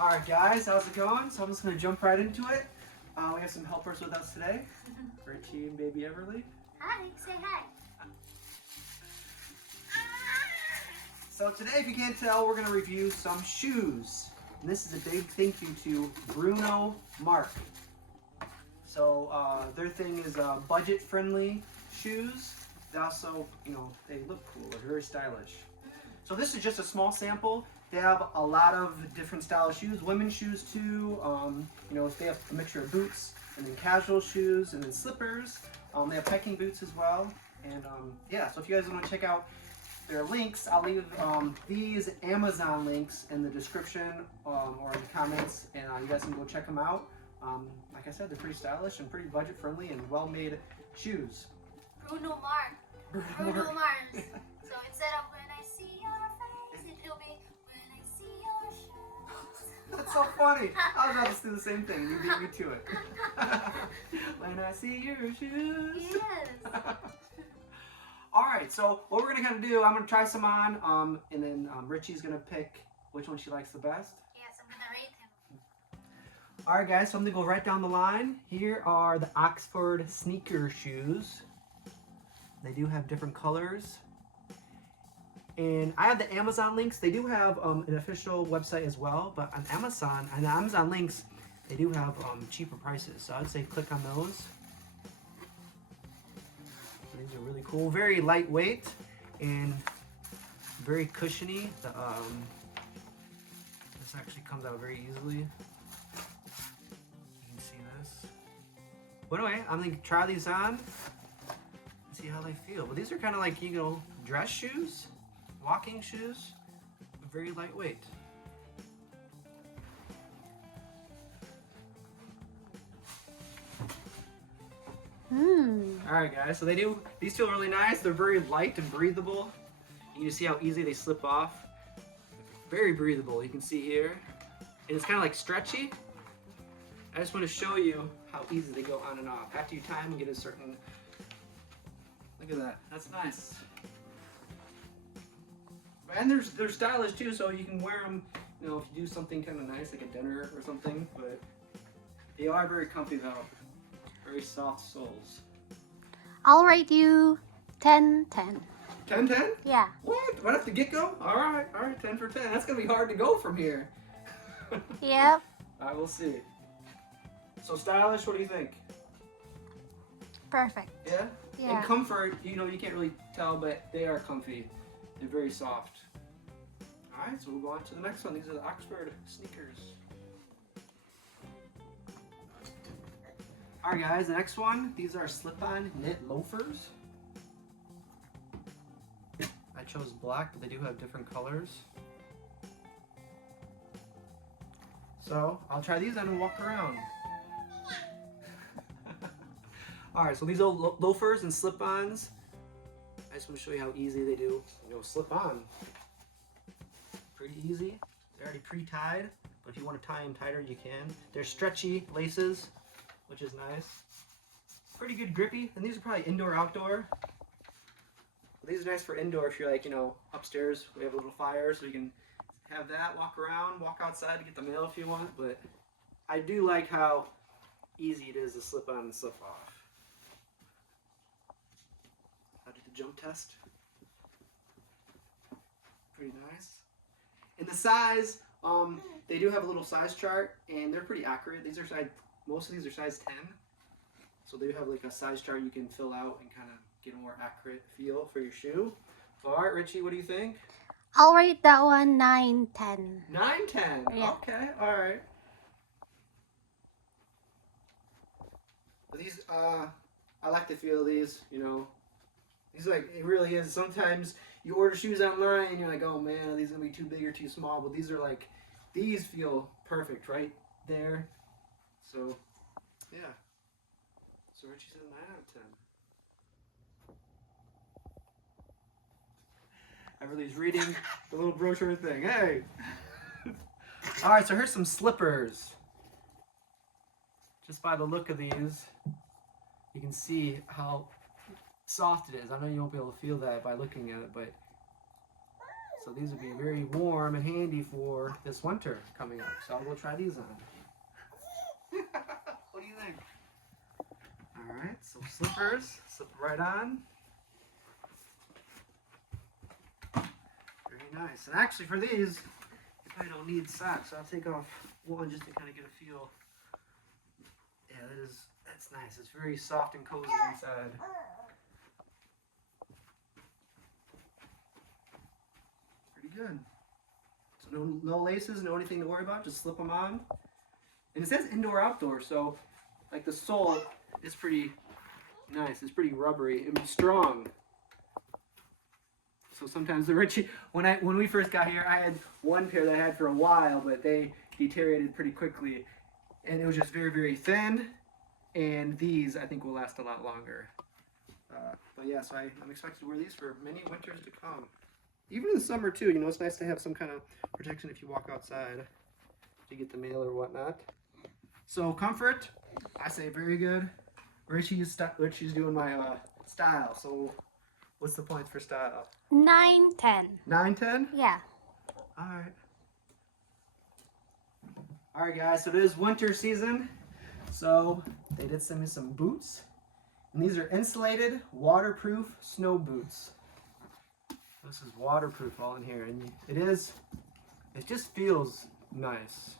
Alright guys, how's it going? So I'm just going to jump right into it. We have some helpers with us today. Richie and Baby Everly. Hi, say hi. So today, if you can't tell, we're going to review some shoes. And this is a big thank you to Bruno Marc. So their thing is budget-friendly shoes. They also, they look cool. They're very stylish. So this is just a small sample. They have a lot of different style of shoes, women's shoes too. They have a mixture of boots and then casual shoes and then slippers. They have hiking boots as well. And yeah, so if you guys want to check out their links, I'll leave these Amazon links in the description or in the comments, and you guys can go check them out. Like I said, they're pretty stylish and pretty budget friendly and well-made shoes. Bruno Marc. Bruno Mars. So instead of when I see your face, it'll be when I see your shoes. That's so funny. I was about to do the same thing. You beat me to it. When I see your shoes. Yes. Alright, so what we're going to kind of do, I'm going to try some on, and then Richie's going to pick which one she likes the best. Yes, I'm going to rate him. Alright guys, so I'm going to go right down the line. Here are the Oxford sneaker shoes. They do have different colors. And I have the Amazon links. They do have an official website as well, but on the Amazon links, they do have cheaper prices. So I'd say click on those. These are really cool, very lightweight and very cushiony. This actually comes out very easily. You can see this. But anyway, I'm gonna try these on and see how they feel. But these are kind of like, dress shoes, walking shoes, very lightweight. Alright guys, so these feel really nice. They're very light and breathable. You can see how easy they slip off. Very breathable, you can see here. And it's kind of like stretchy. I just want to show you how easy they go on and off. After you tie them and get a certain... Look at that, that's nice. And they're stylish too, so you can wear them, if you do something kind of nice, like a dinner or something. But they are very comfy though. Very soft soles. I'll rate you 10-10. 10-10? Yeah. What? Right off the get-go? Alright, 10 for 10. That's going to be hard to go from here. Yep. Alright, we'll see. So stylish, what do you think? Perfect. Yeah? Yeah. And comfort, you can't really tell, but they are comfy. They're very soft. Alright, so we'll go on to the next one. These are the Oxford sneakers. Alright guys, the next one, these are slip-on knit loafers. I chose black, but they do have different colors. So, I'll try these on and walk around. Alright, so these are loafers and slip-ons. I just want to show you how easy they do, slip on. Pretty easy. They're already pre-tied, but if you want to tie them tighter, you can. They're stretchy laces, which is nice. Pretty good grippy, and these are probably indoor, outdoor. These are nice for indoor if you're like, upstairs. We have a little fire, so you can have that, walk around, walk outside to get the mail if you want. But I do like how easy it is to slip on and slip off. I did the jump test. Pretty nice. And the size, they do have a little size chart, and they're pretty accurate. Most of these are size 10. So they have like a size chart you can fill out and kind of get a more accurate feel for your shoe. Alright, Richie, what do you think? I'll rate that one 9-10. 9-10? Yeah. Okay, alright. These, I like the feel of these, These it really is. Sometimes you order shoes online and you're like, oh man, are these going to be too big or too small? But these are these feel perfect right there. So, yeah. So Richie says 9 out of 10. Everybody's reading the little brochure thing. Hey! Alright, so here's some slippers. Just by the look of these, you can see how soft it is. I know you won't be able to feel that by looking at it, but So these would be very warm and handy for this winter coming up. So I'll go try these on. What do you think? Alright, so slippers, slip right on. Very nice. And actually for these, you probably don't need socks. So I'll take off one just to kind of get a feel. Yeah, that's nice. It's very soft and cozy inside. Pretty good. So no laces, no anything to worry about. Just slip them on. And it says indoor outdoor, so like the sole is pretty nice. It's pretty rubbery and strong. So sometimes the Richie, when we first got here, I had one pair that I had for a while, but they deteriorated pretty quickly, and it was just very, very thin. And these I think will last a lot longer. But yeah, so I'm expected to wear these for many winters to come. Even in the summer too. You know, it's nice to have some kind of protection if you walk outside to get the mail or whatnot. So comfort, I say very good. Richie's doing my style. So what's the points for style? 9, 10. 9, 10? Yeah. All right. All right, guys. So it is winter season. So they did send me some boots, and these are insulated, waterproof snow boots. This is waterproof all in here, and it just feels nice.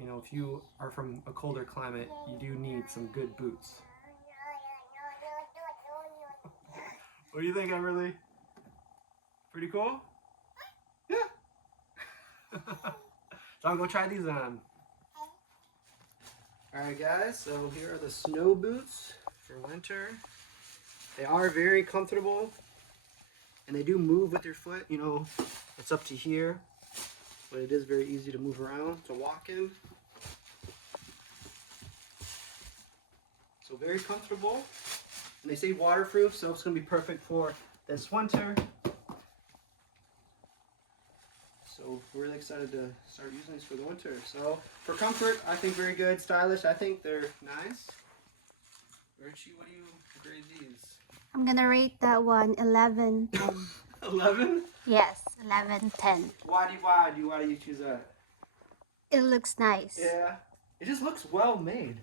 You know, if you are from a colder climate, you do need some good boots. What do you think, Everly? Pretty cool? Yeah. So I'll go try these on. Alright guys, so here are the snow boots for winter. They are very comfortable, and they do move with your foot. You know, it's up to here, but it is very easy to move around, to walk in. So very comfortable, and they say waterproof, so it's going to be perfect for this winter. So we're really excited to start using these for the winter. So for comfort, I think very good. Stylish, I think they're nice. Richie, what do you grade these? I'm gonna rate that one 11, 10. 11? Yes, 11, 10. Why do you choose that? It looks nice. Yeah, it just looks well made.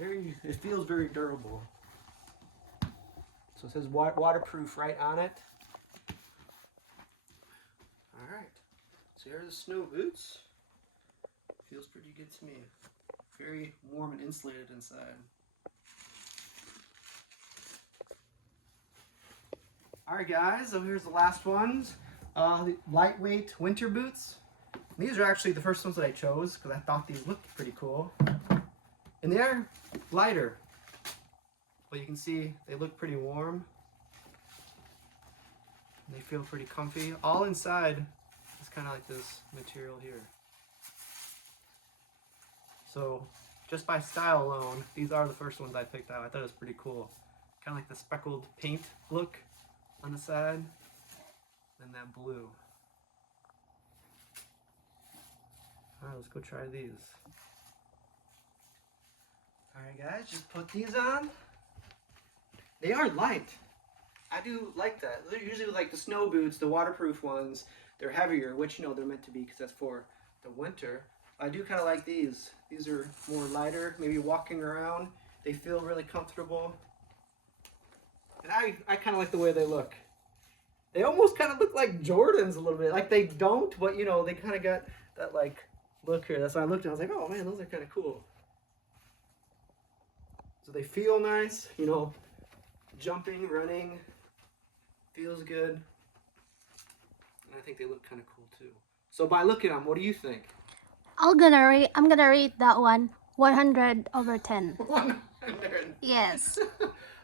It feels very durable. So it says waterproof right on it. Alright, so here are the snow boots. Feels pretty good to me. Very warm and insulated inside. Alright guys, so here's the last ones. The lightweight winter boots. These are actually the first ones that I chose because I thought these looked pretty cool. And they are lighter, but you can see they look pretty warm. And they feel pretty comfy. All inside is kind of like this material here. So just by style alone, these are the first ones I picked out. I thought it was pretty cool. Kind of like the speckled paint look on the side, and that blue. Alright, let's go try these. Alright guys, just put these on. They are light. I do like that. They're usually like the snow boots, the waterproof ones, they're heavier, which you know they're meant to be because that's for the winter. I do kind of like these. These are more lighter, maybe walking around. They feel really comfortable. And I kind of like the way they look. They almost kind of look like Jordans a little bit. Like they don't, but you know, they kind of got that like look here. That's why I looked and I was like, oh man, those are kind of cool. So they feel nice, you know, jumping, running, feels good. And I think they look kind of cool too. So by looking at them, what do you think? I'm gonna rate that one 100 over 10. 100. Yes.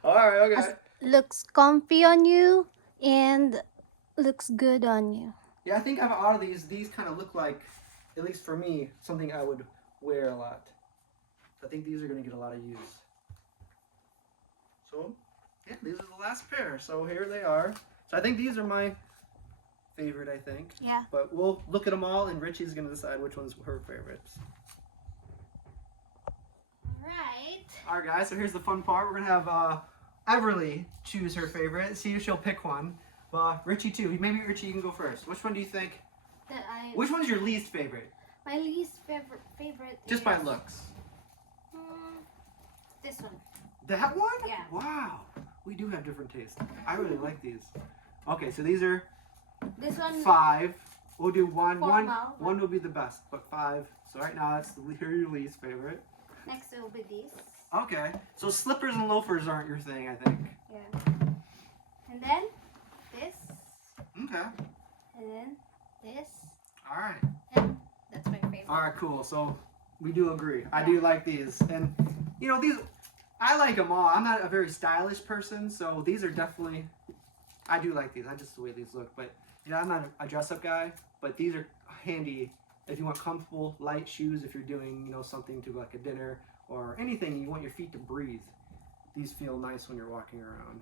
All right, okay. Looks comfy on you and looks good on you. Yeah, I think out of all of these kind of look like, at least for me, something I would wear a lot. I think these are going to get a lot of use. So, yeah, these are the last pair. So here they are. So I think these are my favorite, I think. Yeah. But we'll look at them all, and Richie's going to decide which one's her favorites. Right. All right, guys, so here's the fun part. We're going to have Everly choose her favorite. See if she'll pick one. Well, Richie too. Maybe Richie, you can go first. Which one do you think? Which one's your least favorite? My least favorite. Just by looks. This one. That one? Yeah. Wow. We do have different tastes. I really like these. Okay, so these are this one 5. We'll do one. Formal. One will be the best, but 5. So right now that's your least favorite. Next will be these. Okay. So slippers and loafers aren't your thing, I think. Yeah. And then this. Okay. And then this. All right. And that's my favorite. All right, cool. So we do agree. I do like these, and you know these. I like them all. I'm not a very stylish person, so these are definitely. I do like these. I just the way these look, but you know I'm not a dress-up guy. But these are handy if you want comfortable, light shoes. If you're doing something to like a dinner or anything, you want your feet to breathe. These feel nice when you're walking around.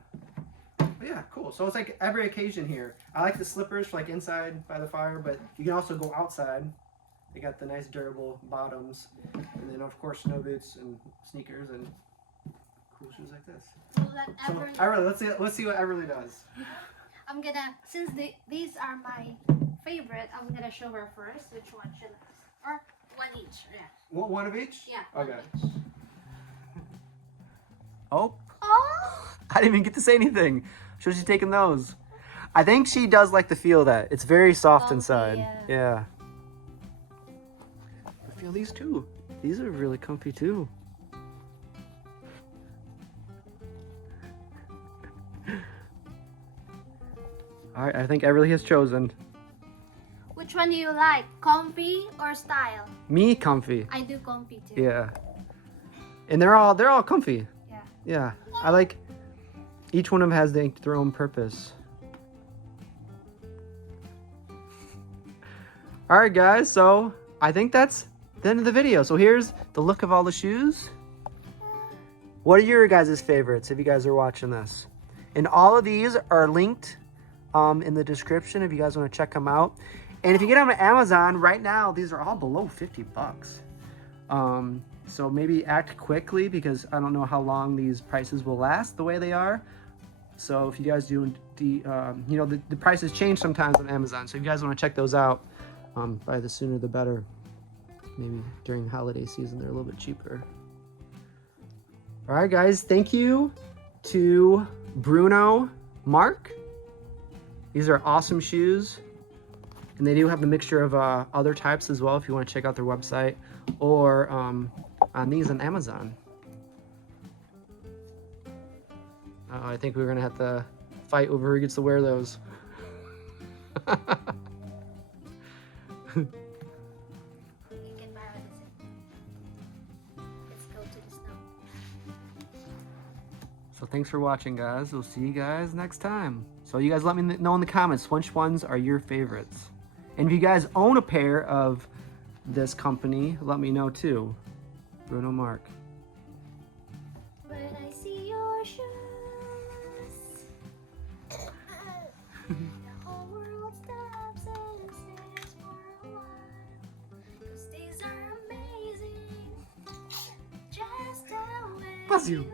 But yeah, cool. So it's like every occasion here. I like the slippers for like inside by the fire, but you can also go outside. They got the nice durable bottoms, and then of course snow boots and sneakers and cool shoes like this. So that Everly, let's see what Everly does. I'm gonna these are my favorite. I'm gonna show her first which one she likes, or one each. Yeah. One of each? Yeah. Okay. Each. Oh. Oh. I didn't even get to say anything. So she's taking those. I think she does like the feel of that. It's very soft Comfy, inside. Yeah. I feel these too. These are really comfy too. All right, I think Everly has chosen. Which one do you like, comfy or style? Me, comfy. I do comfy too. Yeah. And they're all comfy. Yeah. Yeah. I like each one of them has their own purpose. All right, guys. So I think that's the end of the video. So here's the look of all the shoes. What are your guys' favorites if you guys are watching this? And all of these are linked in the description if you guys want to check them out. And if you get them on Amazon right now, these are all below 50 bucks. So maybe act quickly because I don't know how long these prices will last the way they are. So if you guys do, the prices change sometimes on Amazon. So if you guys want to check those out, probably the sooner the better. Maybe during the holiday season, they're a little bit cheaper. All right, guys, thank you to Bruno Marc. These are awesome shoes. And they do have a mixture of other types as well if you want to check out their website or on these on Amazon. I think we're going to have to fight over who gets to wear those. You can borrow this. Let's go to the snow. So thanks for watching, guys. We'll see you guys next time. So you guys let me know in the comments which ones are your favorites. And if you guys own a pair of this company, let me know too. Bruno Marc. When I see your shoes, the whole world stops and stares for a while. 'Cause these are amazing. Just the way Bless you.